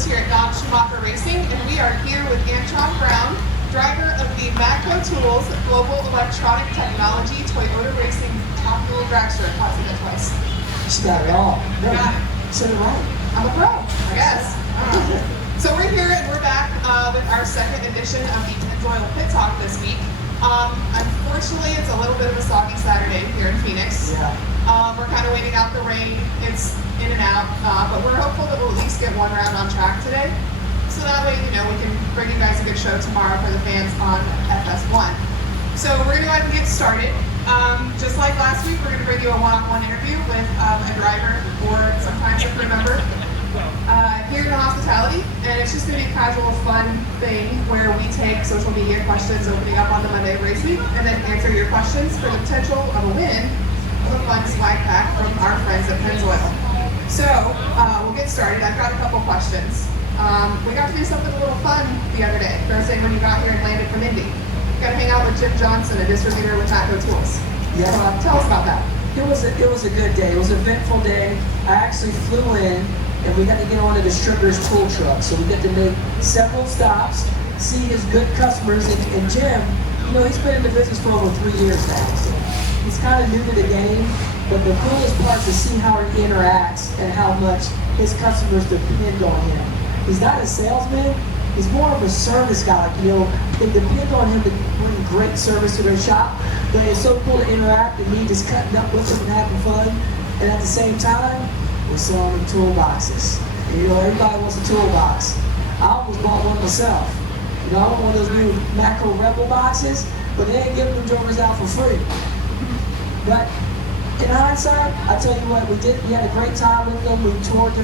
Motorsports here at Dodge Schumacher Racing, and we are here with Antron Brown, driver of the Matco Tools Global Electronic Technology Toyota Racing Top Fuel Dragster. I've seen that twice. She got it all. No, Got it. said it right. I'm a pro, I guess. So we're here and we're back with our second edition of the Pennzoil Pit Talk this week. Unfortunately, it's a little bit of a soggy Saturday here in Phoenix. Yeah. We're kind of waiting out the rain. It's in and out, but we're hopeful that we'll at least get one round on track today. So that way, we can bring you guys a good show tomorrow for the fans on FS1. So we're going to go ahead and get started. Just like last week, we're going to bring you a one-on-one interview with a driver or sometimes a crew member here in the hospitality. And it's just going to be a casual, fun thing where we take social media questions opening up on the Monday race week and then answer your questions for the potential of a win of a fun swag pack from our friends at Pennzoil. So we'll get started. I've got a couple questions. We got to do something a little fun the other day, Thursday when you got here and landed from Indy. Got to hang out with Jim Johnson, a distributor with Matco Tools. Yeah. Tell us about that. It was a good day. It was an eventful day. I actually flew in and we got to get on the distributor's tool truck. So we get to make several stops, see his good customers. And Jim, he's been in the business for over 3 years now. So he's kind of new to the game, but the coolest part is to see how he interacts and how much his customers depend on him. He's not a salesman. He's more of a service guy. They depend on him to bring great service to their shop. But it's so cool to interact and me just cutting up with them and having fun. And at the same time, we're selling them toolboxes. Everybody wants a toolbox. I almost bought one myself. I want one of those new Matco Rebel boxes, but they ain't giving them jokers out for free. But in hindsight, I tell you what, we had a great time with them. We toured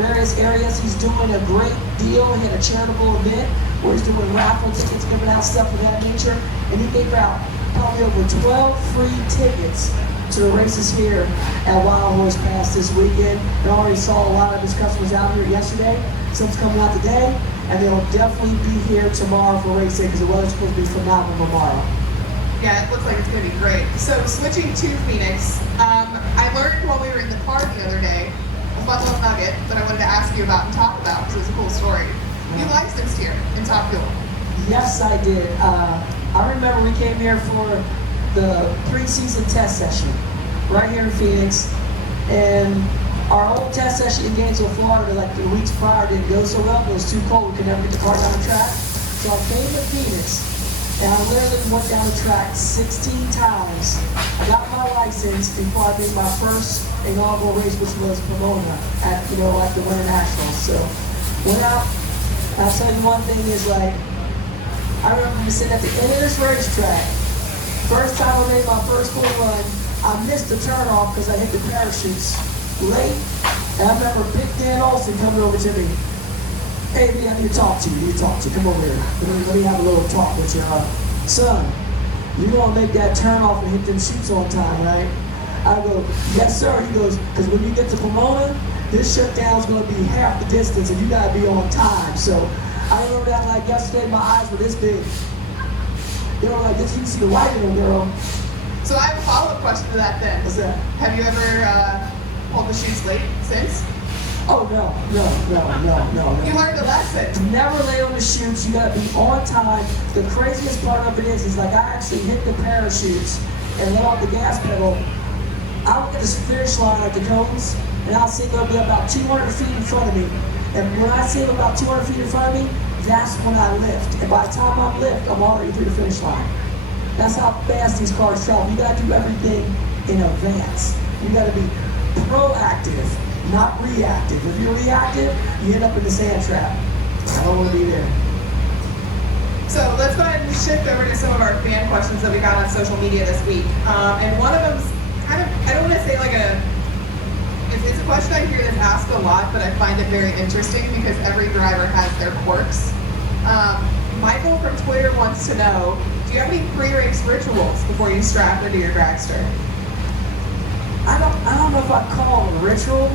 various areas. He's doing a great deal. He had a charitable event where he's doing raffle tickets, giving out stuff of that nature, and he gave out probably over 12 free tickets to the races here at Wild Horse Pass this weekend. I already saw a lot of his customers out here yesterday. Some's coming out today, and they'll definitely be here tomorrow for racing because the weather's supposed to be phenomenal tomorrow. Yeah, it looks like it's going to be great. So switching to Phoenix, I learned while we were in the car the other day a fun little nugget that I wanted to ask you about and talk about because it was a cool story. You licensed here in Top Fuel. Yes, I did. I remember we came here for the preseason test session right here in Phoenix, and our old test session in Gainesville, Florida, like the weeks prior, didn't go so well. It was too cold. We could never get the car down the track. So I came to Phoenix, and I literally went down the track 16 times. I got my license before I made my first inaugural race, which was Pomona at like the Winter Nationals. So went out. I'll tell you one thing is I remember sitting at the end of this racetrack. First time I made my first full run, I missed the turnoff because I hit the parachutes late. And I remember Big Dan Olson coming over to me. Hey, I need to talk to you. Come over here. Let me have a little talk with you. Son, you want to make that turnoff and hit them chutes on time, right? I go, yes, sir. He goes, because when you get to Pomona, this shutdown's going to be half the distance and you got to be on time. So I remember that like yesterday, my eyes were this big. They were like this, you can see the light in them, girl. So I have a follow-up question to that then. What's that? Have you ever pulled the chutes late since? Oh, no. You learned a lesson. Never lay on the chutes. You got to be on time. The craziest part of it is like I actually hit the parachutes and let off the gas pedal. I look at this finish line at the cones, and I'll see they'll be about 200 feet in front of me. And when I see them about 200 feet in front of me, that's when I lift. And by the time I lift, I'm already through the finish line. That's how fast these cars travel. You got to do everything in advance. You got to be proactive, not reactive. If you're reactive, you end up in the sand trap. I don't want to be there. So let's go ahead and shift over to some of our fan questions that we got on social media this week. And one of them's kind of, I don't want to say it's a question I hear that's asked a lot, but I find it very interesting because every driver has their quirks. Michael from Twitter wants to know, do you have any pre-race rituals before you strap into your dragster? I don't know if I call it a ritual,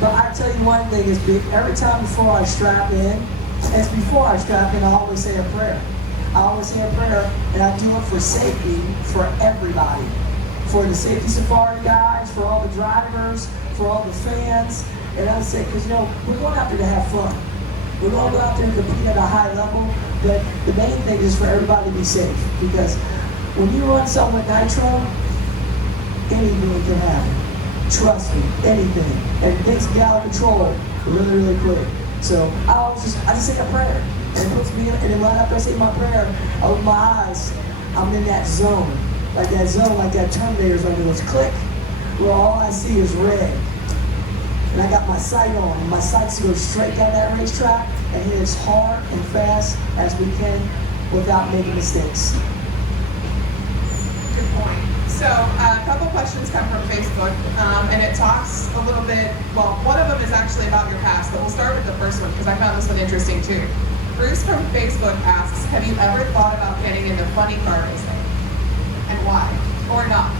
but I tell you one thing is big. Every time before I strap in, I always say a prayer. And I do it for safety for everybody. For the safety safari guys, for all the drivers, for all the fans. And I say, because we're going out there to have fun. We're going to go out there and compete at a high level, but the main thing is for everybody to be safe. Because when you run something with nitro, anything can happen. Trust me, anything. And things get out of control really, really quick. So I just say a prayer. And it puts me in, and then right after I say my prayer, I open my eyes, I'm in that zone. Like that Terminator zone. It goes click, where all I see is red. And I got my sight on, and my sights go straight down that racetrack and hit as hard and fast as we can without making mistakes. Good point. So a couple questions come from Facebook, and it talks a little bit, well, one of them is actually about your past, but we'll start with the first one because I found this one interesting too. Bruce from Facebook asks, have you ever thought about getting into funny car racing? And why? Or not?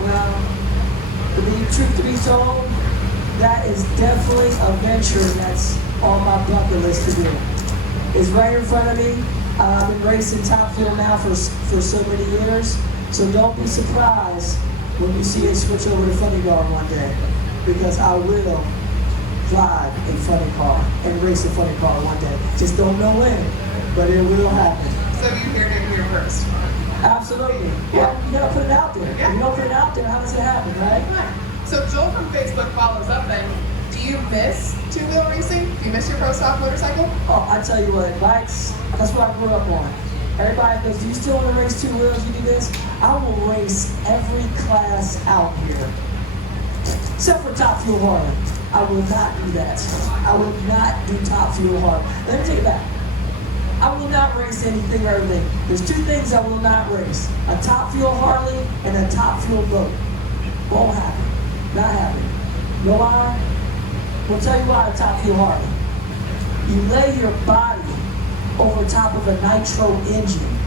Well, truth to be told, that is definitely a venture that's on my bucket list to do. It's right in front of me. I've been racing Top Fuel now for so many years, so don't be surprised when you see it switch over to funny car one day, because I will drive a funny car and race a funny car one day. Just don't know when, but it will happen. So you heard it here first. Absolutely. Well, you gotta put it out there. Yeah. If you don't put it out there, how does it happen, right? So Joel from Facebook follows up then, do you miss two-wheel racing? Do you miss your pro stock motorcycle? Oh, I tell you what, bikes, that's what I grew up on. Everybody goes, do you still want to race two wheels? You do this? I will race every class out here. Except for Top Fuel Harley. I will not do that. I will not do Top Fuel Harley. Let me take it back. I will not race anything or everything. There's two things I will not race. A Top Fuel Harley and a Top Fuel boat. Won't happen. Not happening. You know why? We'll tell you why a Top Fuel Harley. You lay your body over top of a nitro engine.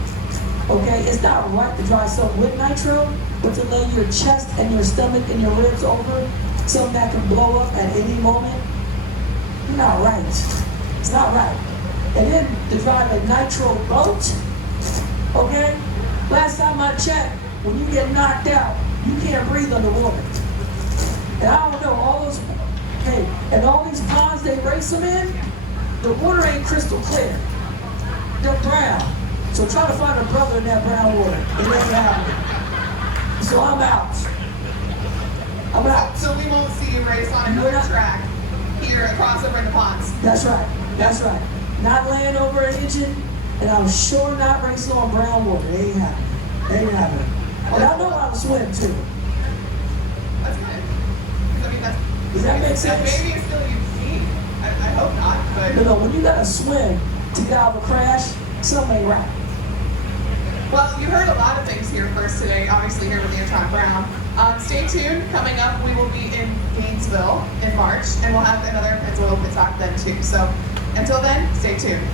Okay? It's not right to drive something with nitro, but to lay your chest and your stomach and your ribs over something that can blow up at any moment, you're not right. It's not right. And then to drive a nitro boat, okay? Last time I checked, when you get knocked out, you can't breathe underwater. And I don't know, and all these ponds they race them in, the water ain't crystal clear. They're brown. So try to find a brother in that brown water. It ain't happening. So I'm out. I'm out. So we won't see you race on another track here across over in the ponds. That's right. That's right. Not laying over an engine, and I'm sure not racing on brown water. It ain't happening. It ain't happening. But I know how to swim too. That's good. I mean, Does that make sense? Maybe it's still unique. I hope not, but... No, when you gotta swim to get out of a crash, something ain't right. Well, you heard a lot of things here first today, obviously here with Antron Brown. Stay tuned. Coming up, we will be in Gainesville in March, and we'll have another Pennzoil Pit Talk then too. So until then, stay tuned.